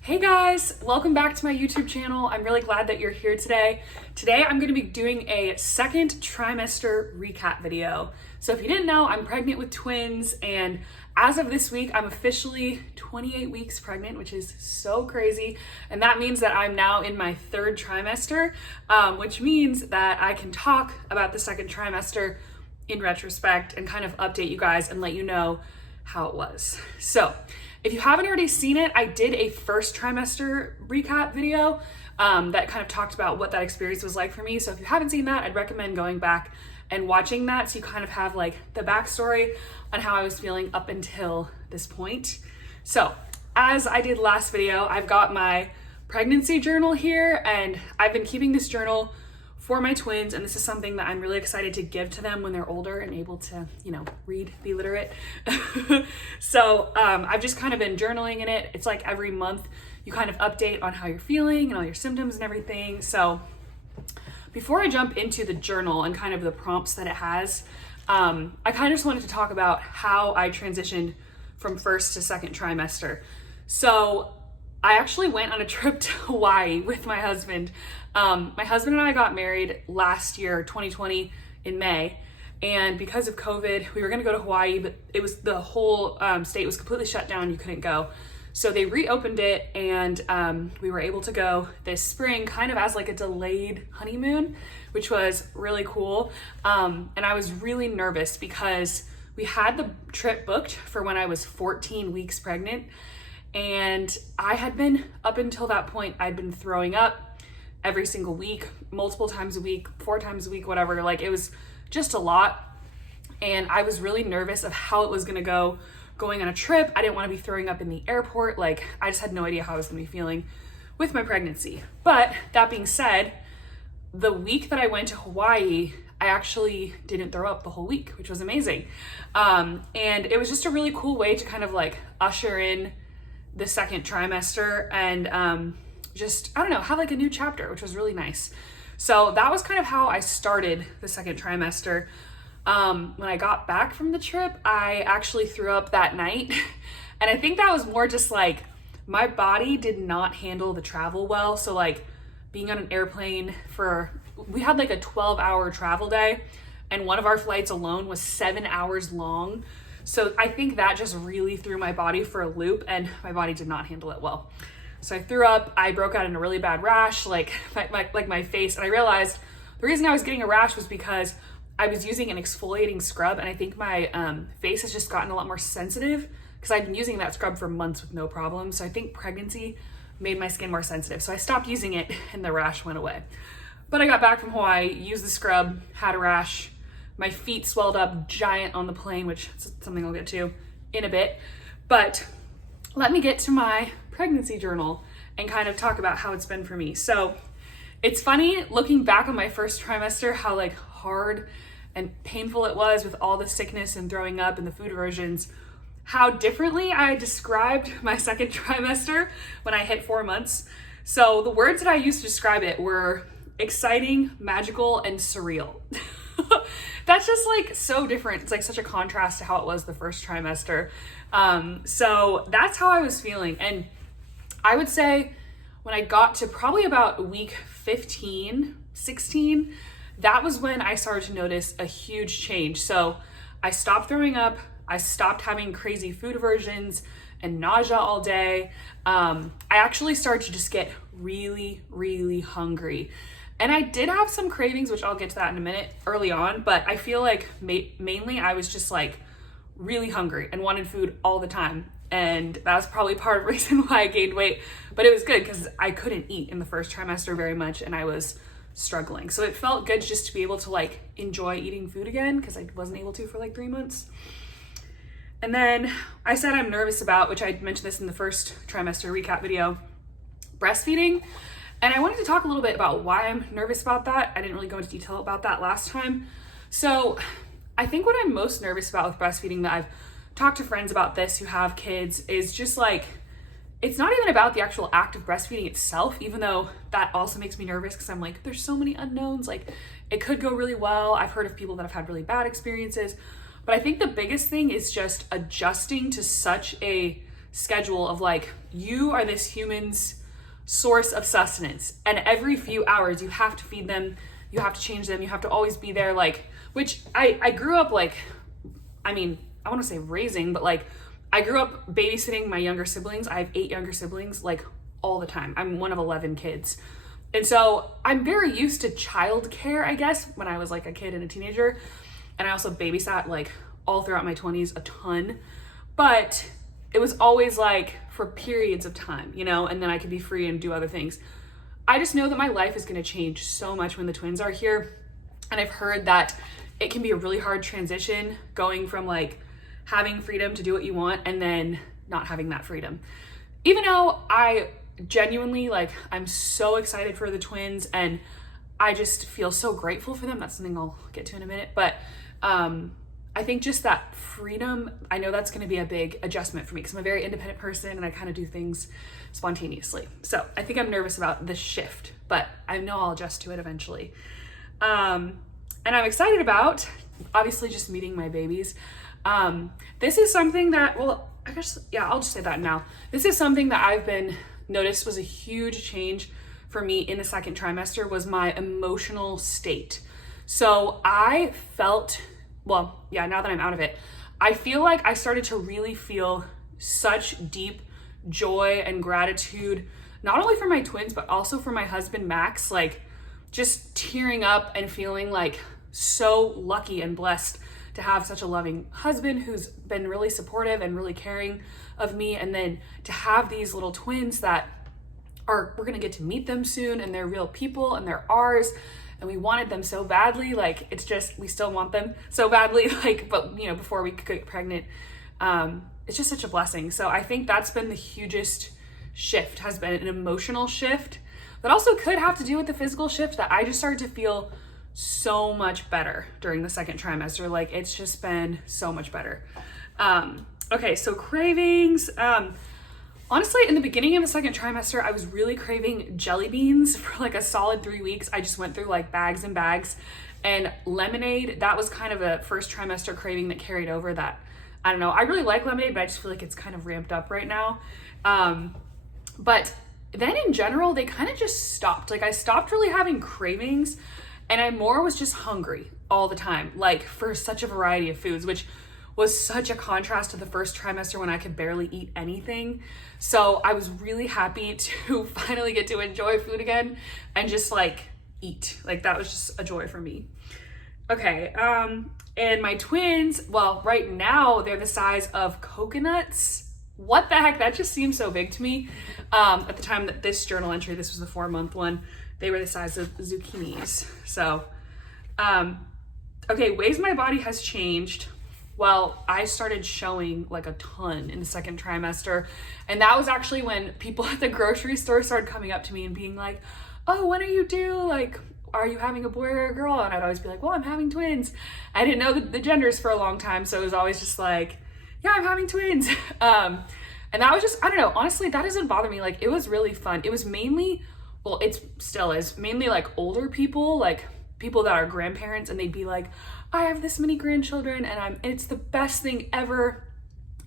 Hey guys, welcome back to my YouTube channel. I'm really glad that you're here today. Today I'm going to be doing a second trimester recap video. So if you didn't know, I'm pregnant with twins, and as of this week, I'm officially 28 weeks pregnant, which is so crazy. And that means that I'm now in my third trimester, which means that I can talk about the second trimester in retrospect and kind of update you guys and let you know how it was. So if you haven't already seen it, I did a first trimester recap video that kind of talked about what that experience was like for me. So if you haven't seen that, I'd recommend going back and watching that so you kind of have like the backstory on how I was feeling up until this point. So as I did last video, I've got my pregnancy journal here, and I've been keeping this journal for my twins, and this is something that I'm really excited to give to them when they're older and able to, read, be literate. So I've just kind of been journaling in it. It's like every month you kind of update on how you're feeling and all your symptoms and everything. So before I jump into the journal and kind of the prompts that it has, I kind of just wanted to talk about how I transitioned from first to second trimester. So I actually went on a trip to Hawaii with my husband. My husband and I got married last year, 2020, in May. And because of COVID, we were going to go to Hawaii, but it was the whole state was completely shut down. You couldn't go. So they reopened it, and we were able to go this spring, kind of as like a delayed honeymoon, which was really cool. And I was really nervous because we had the trip booked for when I was 14 weeks pregnant. And I had been, up until that point, I'd been throwing up every single week, multiple times a week, 4 times a week, whatever. Like, it was just a lot. And I was really nervous of how it was going to go going on a trip. I didn't want to be throwing up in the airport. Like, I just had no idea how I was going to be feeling with my pregnancy. But that being said, the week that I went to Hawaii, I actually didn't throw up the whole week, which was amazing. And it was just a really cool way to kind of like usher in the second trimester and just, I don't know, have like a new chapter, which was really nice. So that was kind of how I started the second trimester. When I got back from the trip, I actually threw up that night. And I think that was more just like my body did not handle the travel well. So like being on an airplane we had like a 12-hour travel day, and one of our flights alone was 7 hours long. So I think that just really threw my body for a loop, and my body did not handle it well. So I threw up, I broke out in a really bad rash, like my face. And I realized the reason I was getting a rash was because I was using an exfoliating scrub, and I think my face has just gotten a lot more sensitive because I've been using that scrub for months with no problem. So I think pregnancy made my skin more sensitive. So I stopped using it and the rash went away. But I got back from Hawaii, used the scrub, had a rash. My feet swelled up giant on the plane, which is something I'll get to in a bit. But let me get to my pregnancy journal and kind of talk about how it's been for me. So it's funny looking back on my first trimester, how like hard and painful it was with all the sickness and throwing up and the food aversions, how differently I described my second trimester when I hit 4 months. So the words that I used to describe it were exciting, magical, and surreal. That's just like so different. It's like such a contrast to how it was the first trimester. So that's how I was feeling. And I would say when I got to probably about week 15, 16, that was when I started to notice a huge change. So I stopped throwing up. I stopped having crazy food aversions and nausea all day. I actually started to just get really, really hungry. And I did have some cravings, which I'll get to that in a minute, early on, but I feel like mainly I was just like really hungry and wanted food all the time. And that was probably part of the reason why I gained weight, but it was good because I couldn't eat in the first trimester very much and I was struggling. So it felt good just to be able to like enjoy eating food again because I wasn't able to for like 3 months. And then I said I'm nervous about, which I mentioned this in the first trimester recap video, breastfeeding. And I wanted to talk a little bit about why I'm nervous about that. I didn't really go into detail about that last time. So I think what I'm most nervous about with breastfeeding, that I've talked to friends about this who have kids, is just like, it's not even about the actual act of breastfeeding itself, even though that also makes me nervous because I'm like, there's so many unknowns. Like, it could go really well. I've heard of people that have had really bad experiences. But I think the biggest thing is just adjusting to such a schedule of like, you are this human's source of sustenance, and every few hours you have to feed them, you have to change them, you have to always be there, like, which I grew up like, I mean, I want to say raising, but like I grew up babysitting my younger siblings. I have 8 younger siblings, like all the time. I'm one of 11 kids. And so I'm very used to childcare, I guess, when I was like a kid and a teenager. And I also babysat like all throughout my 20s a ton, but it was always like for periods of time, you know, and then I could be free and do other things. I just know that my life is going to change so much when the twins are here. And I've heard that it can be a really hard transition going from like having freedom to do what you want and then not having that freedom. Even though I genuinely, like, I'm so excited for the twins and I just feel so grateful for them. That's something I'll get to in a minute. But I think just that freedom, I know that's going to be a big adjustment for me because I'm a very independent person and I kind of do things spontaneously. So I think I'm nervous about the shift, but I know I'll adjust to it eventually. And I'm excited about, obviously, just meeting my babies. This is something that, well, I guess, yeah, I'll just say that now. This is something that I've been noticed was a huge change for me in the second trimester, was my emotional state. So I felt, well, yeah, now that I'm out of it, I feel like I started to really feel such deep joy and gratitude, not only for my twins, but also for my husband, Max, like just tearing up and feeling like so lucky and blessed to have such a loving husband who's been really supportive and really caring of me. And then to have these little twins that we're gonna get to meet them soon, and they're real people and they're ours. And we wanted them so badly, like, it's just, we still want them so badly, like, but, you know, before we could get pregnant, it's just such a blessing. So I think that's been the hugest shift, has been an emotional shift that also could have to do with the physical shift, that I just started to feel so much better during the second trimester. Like, it's just been so much better. Okay, so cravings. Honestly, in the beginning of the second trimester, I was really craving jelly beans for like a solid 3 weeks. I just went through like bags and bags, and lemonade, that was kind of a first trimester craving that carried over. That, I don't know, I really like lemonade, but I just feel like it's kind of ramped up right now. But then in general, they kind of just stopped. Like, I stopped really having cravings, and I more was just hungry all the time, like for such a variety of foods, which was such a contrast to the first trimester when I could barely eat anything. So I was really happy to finally get to enjoy food again and just like eat. Like, that was just a joy for me. Okay, and my twins, well, right now they're the size of coconuts. What the heck? That just seems so big to me. At the time that this journal entry, this was the 4-month one, they were the size of zucchinis. So, okay, ways my body has changed. Well, I started showing like a ton in the second trimester. And that was actually when people at the grocery store started coming up to me and being like, oh, when are you due? Like, are you having a boy or a girl? And I'd always be like, well, I'm having twins. I didn't know the genders for a long time. So it was always just like, yeah, I'm having twins. And that was just, I don't know, honestly, that doesn't bother me. Like, it was really fun. It was mainly, well, it still is mainly like older people, like people that are grandparents, and they'd be like, I have this many grandchildren and it's the best thing ever.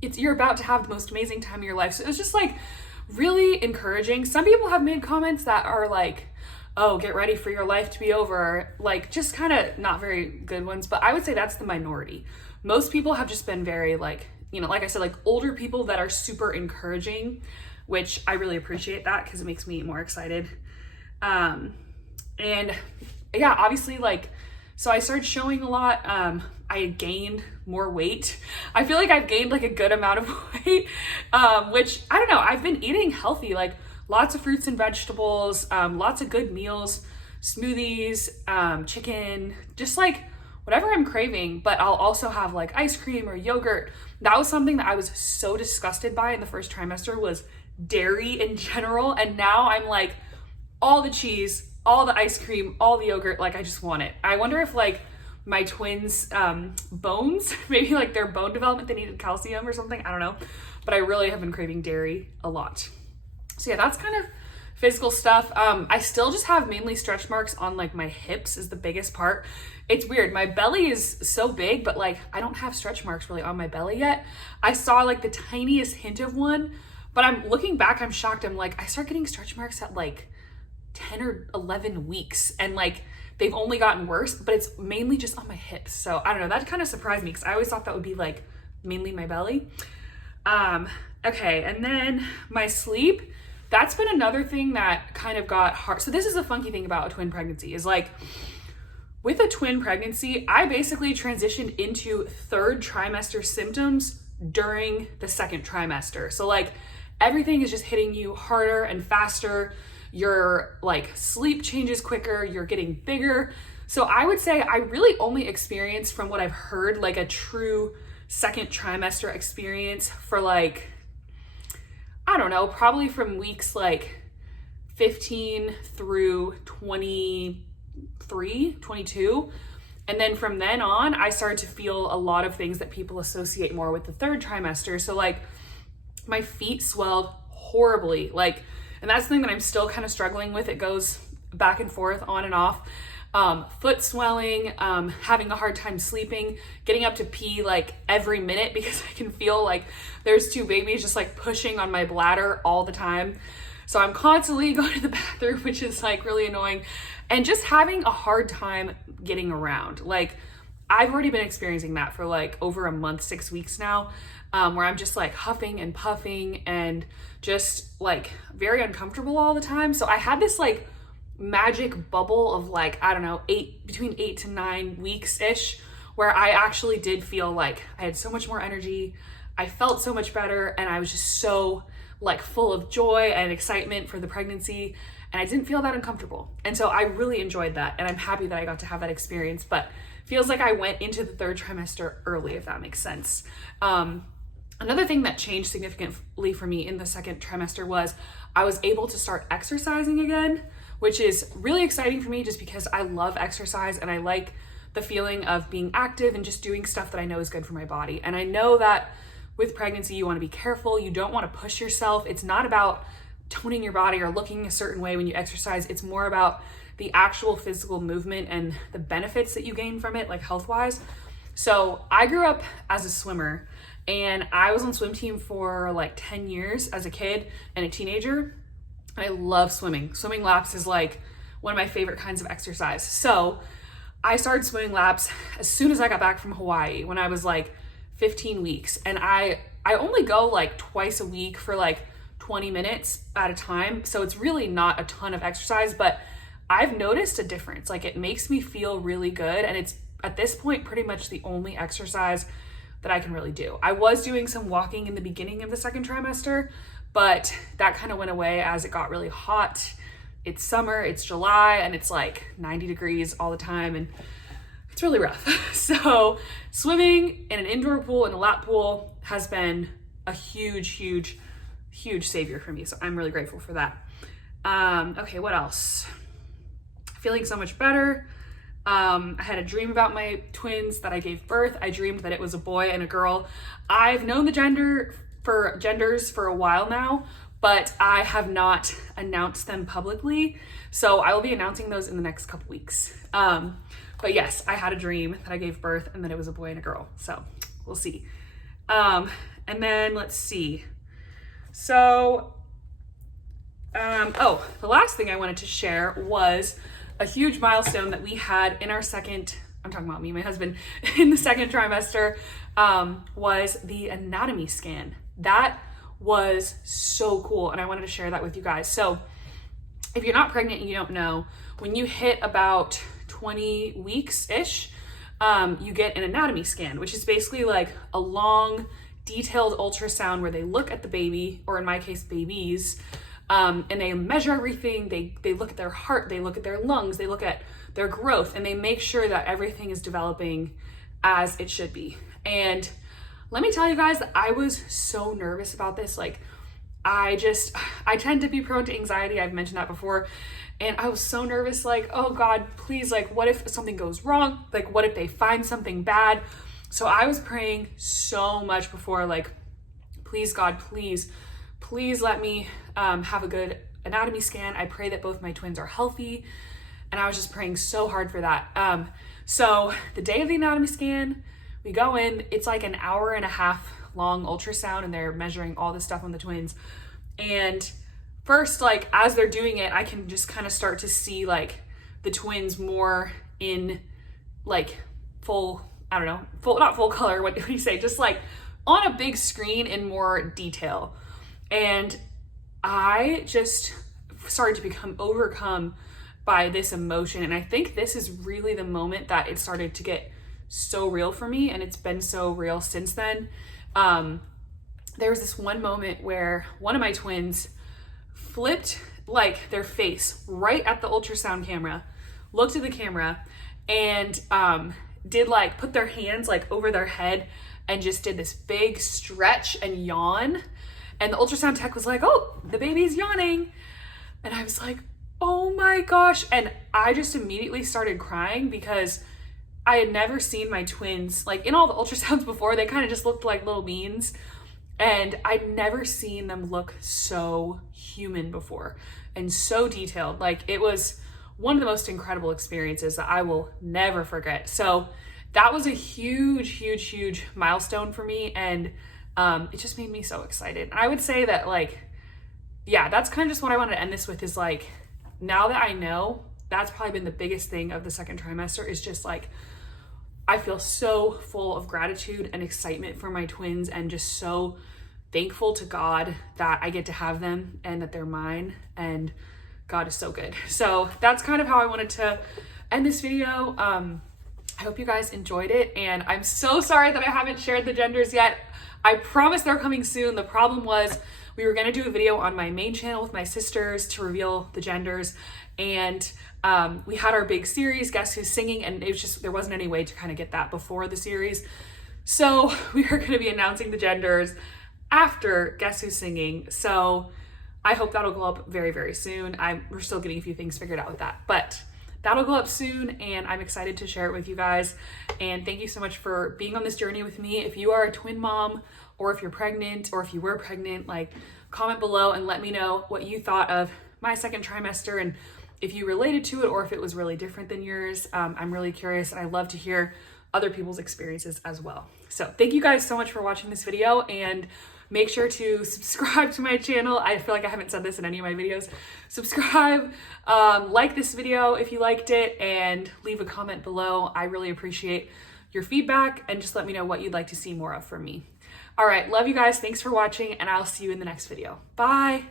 You're about to have the most amazing time of your life. So it was just like really encouraging. Some people have made comments that are like, oh, get ready for your life to be over. Like, just kind of not very good ones, but I would say that's the minority. Most people have just been very like, you know, like I said, like older people that are super encouraging, which I really appreciate that because it makes me more excited. And yeah, obviously, like, so I started showing a lot. I gained more weight. I feel like I've gained like a good amount of weight, which I don't know. I've been eating healthy, like lots of fruits and vegetables, lots of good meals, smoothies, chicken, just like whatever I'm craving. But I'll also have like ice cream or yogurt. That was something that I was so disgusted by in the first trimester, was dairy in general. And now I'm like, all the cheese, all the ice cream, all the yogurt, like I just want it. I wonder if like my twins' bones, maybe like their bone development, they needed calcium or something, I don't know. But I really have been craving dairy a lot. So yeah, that's kind of physical stuff. I still just have mainly stretch marks on like my hips is the biggest part. It's weird. My belly is so big, but like I don't have stretch marks really on my belly yet. I saw like the tiniest hint of one, but I'm looking back, I'm shocked. I'm like, I start getting stretch marks at like 10 or 11 weeks and like they've only gotten worse, but it's mainly just on my hips. So I don't know, that kind of surprised me because I always thought that would be like mainly my belly. Okay, and then my sleep, that's been another thing that kind of got hard. So this is the funky thing about a twin pregnancy is like, with a twin pregnancy, I basically transitioned into third trimester symptoms during the second trimester. So like everything is just hitting you harder and faster. Your like sleep changes quicker, you're getting bigger. So I would say I really only experienced, from what I've heard, like a true second trimester experience for like, I don't know, probably from weeks like 15 through 23, 22. And then from then on, I started to feel a lot of things that people associate more with the third trimester. So like my feet swelled horribly, like, and that's the thing that I'm still kind of struggling with. It goes back and forth, on and off. Foot swelling, having a hard time sleeping, getting up to pee like every minute because I can feel like there's two babies just like pushing on my bladder all the time. So I'm constantly going to the bathroom, which is like really annoying, and just having a hard time getting around. Like I've already been experiencing that for like over a month, 6 weeks now, where I'm just like huffing and puffing and just like very uncomfortable all the time. So I had this like magic bubble of like, I don't know, between 8 to 9 weeks ish, where I actually did feel like I had so much more energy. I felt so much better, and I was just so like full of joy and excitement for the pregnancy, and I didn't feel that uncomfortable. And so I really enjoyed that, and I'm happy that I got to have that experience, but feels like I went into the third trimester early, if that makes sense. Another thing that changed significantly for me in the second trimester was I was able to start exercising again, which is really exciting for me just because I love exercise and I like the feeling of being active and just doing stuff that I know is good for my body. And I know that with pregnancy, you want to be careful. You don't want to push yourself. It's not about toning your body or looking a certain way when you exercise. It's more about the actual physical movement and the benefits that you gain from it, like health-wise. So I grew up as a swimmer, and I was on swim team for like 10 years as a kid and a teenager. I love swimming. Swimming laps is like one of my favorite kinds of exercise. So I started swimming laps as soon as I got back from Hawaii when I was like 15 weeks. And I only go like twice a week for like 20 minutes at a time. So it's really not a ton of exercise, but I've noticed a difference. Like it makes me feel really good. And it's at this point pretty much the only exercise that I can really do. I was doing some walking in the beginning of the second trimester, but that kind of went away as it got really hot. It's summer, it's July, and it's like 90 degrees all the time, and it's really rough. So swimming in an indoor pool and a lap pool has been a huge, huge, huge savior for me. So I'm really grateful for that. Okay, what else? Feeling so much better. I had a dream about my twins that I gave birth. I dreamed that it was a boy and a girl. I've known the genders for a while now, but I have not announced them publicly. So I will be announcing those in the next couple weeks. But yes, I had a dream that I gave birth and that it was a boy and a girl. So we'll see. And then let's see. So, the last thing I wanted to share was a huge milestone that we had in our second, I'm talking about me and my husband, in the second trimester, was the anatomy scan. That was so cool, and I wanted to share that with you guys. So if you're not pregnant and you don't know, when you hit about 20 weeks-ish, you get an anatomy scan, which is basically like a long, detailed ultrasound where they look at the baby, or in my case, babies, and they measure everything. They look at their heart, they look at their lungs, they look at their growth, and they make sure that everything is developing as it should be. And let me tell you guys that I was so nervous about this. Like, I tend to be prone to anxiety. I've mentioned that before. And I was so nervous, like, oh God, please, like, what if something goes wrong? Like, what if they find something bad? So I was praying so much before, like, please, God, please let me have a good anatomy scan. I pray that both my twins are healthy. And I was just praying so hard for that. So the day of the anatomy scan, we go in, it's like an hour and a half long ultrasound, and they're measuring all this stuff on the twins. And first, like, as they're doing it, I can just kind of start to see like the twins more in like full, I don't know, not full color, what do you say? Just like on a big screen in more detail. And I just started to become overcome by this emotion. And I think this is really the moment that it started to get so real for me. And it's been so real since then. There was this one moment where one of my twins flipped like their face right at the ultrasound camera, looked at the camera, and did like put their hands like over their head and just did this big stretch and yawn. And the ultrasound tech was like, "Oh, the baby's yawning." And I was like, "Oh my gosh." And I just immediately started crying because I had never seen my twins, like in all the ultrasounds before, they kind of just looked like little beans. And I'd never seen them look so human before and so detailed. Like, it was one of the most incredible experiences that I will never forget. So that was a huge, huge, huge milestone for me. And it just made me so excited. And I would say that, like, yeah, that's kind of just what I wanted to end this with, is like, now that I know, that's probably been the biggest thing of the second trimester, is just like, I feel so full of gratitude and excitement for my twins, and just so thankful to God that I get to have them and that they're mine, and God is so good. So that's kind of how I wanted to end this video. I hope you guys enjoyed it, and I'm so sorry that I haven't shared the genders yet. I promise they're coming soon. The problem was we were gonna do a video on my main channel with my sisters to reveal the genders, and we had our big series, Guess Who's Singing, and it was just, there wasn't any way to kind of get that before the series. So we are going to be announcing the genders after Guess Who's Singing. So I hope that'll go up very, very soon. We're still getting a few things figured out with that, but that'll go up soon, and I'm excited to share it with you guys. And thank you so much for being on this journey with me. If you are a twin mom, or if you're pregnant, or if you were pregnant, like, comment below and let me know what you thought of my second trimester, and if you related to it or if it was really different than yours. I'm really curious, and I love to hear other people's experiences as well. So thank you guys so much for watching this video, and make sure to subscribe to my channel. I feel like I haven't said this in any of my videos. Subscribe, like this video if you liked it, and leave a comment below. I really appreciate your feedback, and just let me know what you'd like to see more of from me. All right, love you guys. Thanks for watching, and I'll see you in the next video. Bye.